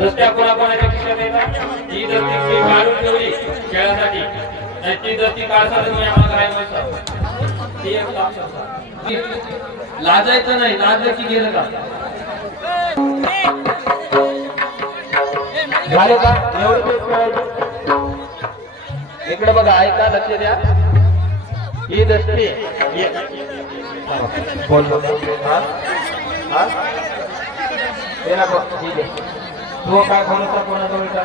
दसत्या कोणाकोणाच्या खिशात येतात ही दस्ती तुम्ही काढून ठेवली खेळासाठी नाही ती दस्ती काढता तुम्ही आम्हाला काय म्हणता? ती एक लाभ लाजायचं नाही लाजलं की गेलं का? झाले का? एवढं इकडे बघा ऐका लक्ष द्या. ही दस्ती बोल बोल हा? हा ठीक आहे तो काय भरोसा कोणाजवळ का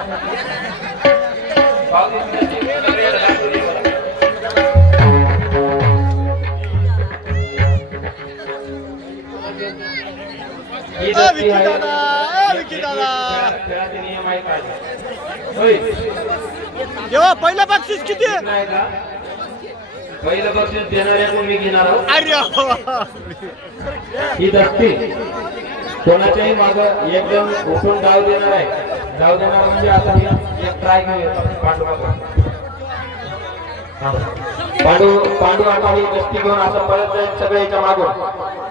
जेव्हा पहिलं बक्षीस किती? पहिलं बक्षीस देणाऱ्याकडून मी घेणार आहोत. अरे ही दस्ती कोणाच्याही माग एकदम उठून जाऊ देणार आहे. जाऊ देणार म्हणजे आता मी एक ट्राय घेऊया पांडू पांडू पांडू आता ही दस्ती घेऊन असं पळत जाईल सगळ्या याच्या मागून.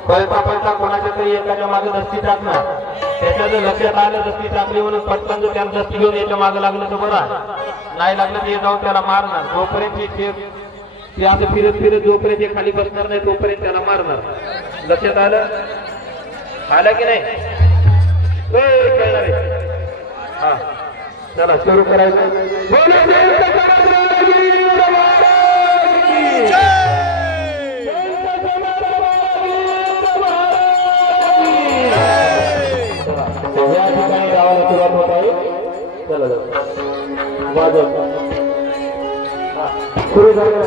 पळता पळता कोणाच्या तरी एकाच्या मागे दस्ती टाकणार. त्याच्या जर लक्षात आलं दस्ती टाकली म्हणून पटकन जर त्याला दस्ती घेऊन याच्या मागे लागलं तर बरं नाही लागलं तर जाऊन त्याला मारणार. जोपर्यंत ते- ते असं फिरत फिरत जोपर्यंत खाली बसणार नाही तोपर्यंत त्याला मारणार. लक्षात आलं? आला की नाही? हा. चला सुरू करायचं. चला, सुरुवात होत आहे चला वाजव. सुरू झालं.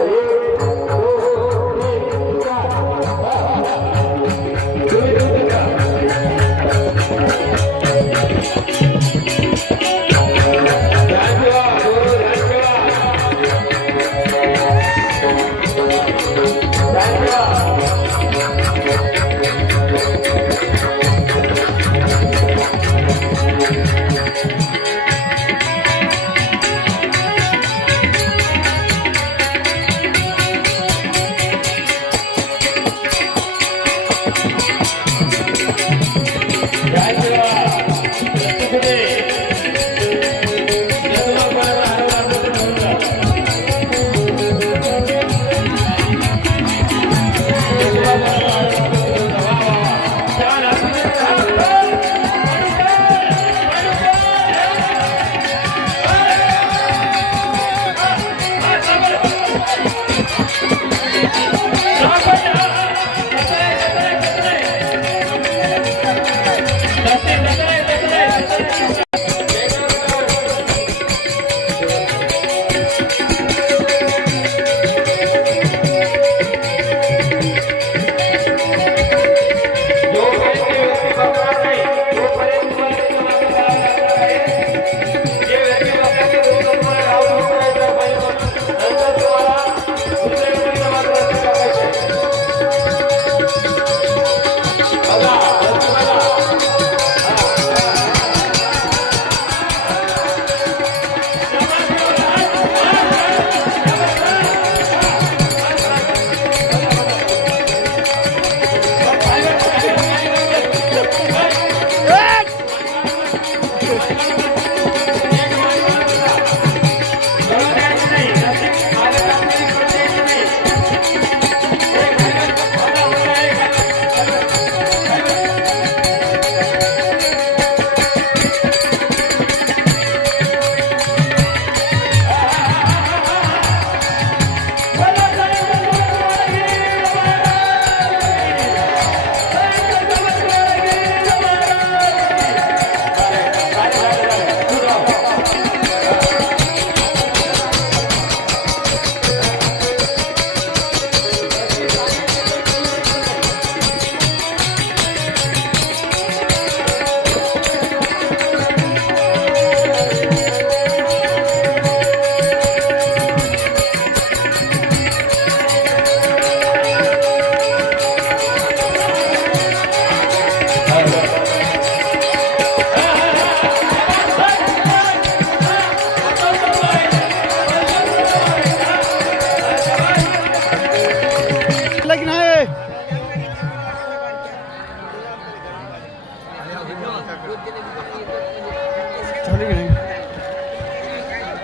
की नाही?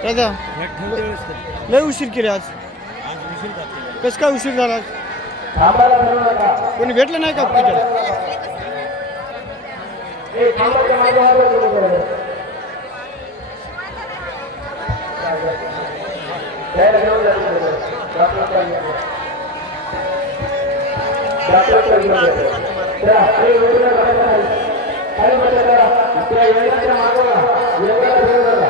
दादा लय उशीर केले आज. कसं काय उशीर झाला आज? कोणी भेटलं नाही का पिक्चर ए, थांबायच्या मागे वाजवा सुरू करा.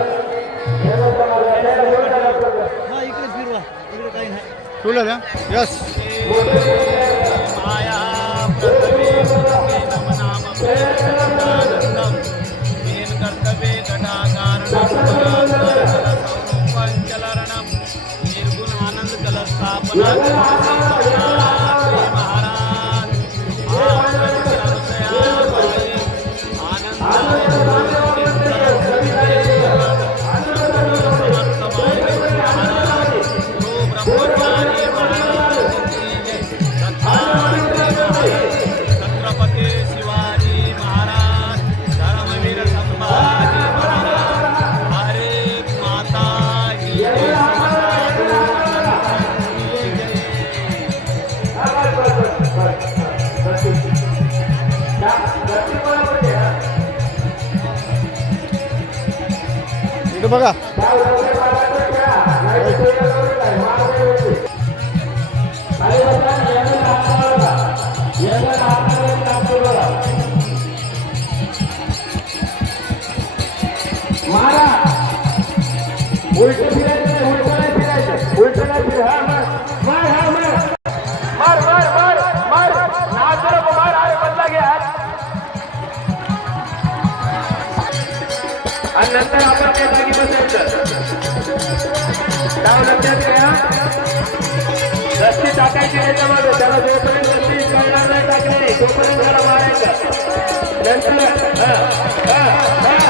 यायला बघा. मारा. नंतर आपण त्या जागी बसायचं नाव लक्षात घ्या रस्ती टाकायची याच्यामध्ये त्याला जोपर्यंत रस्ती कळणार नाही टाकले तोपर्यंत त्याला मारायचं. नंतर हा, हा, हा.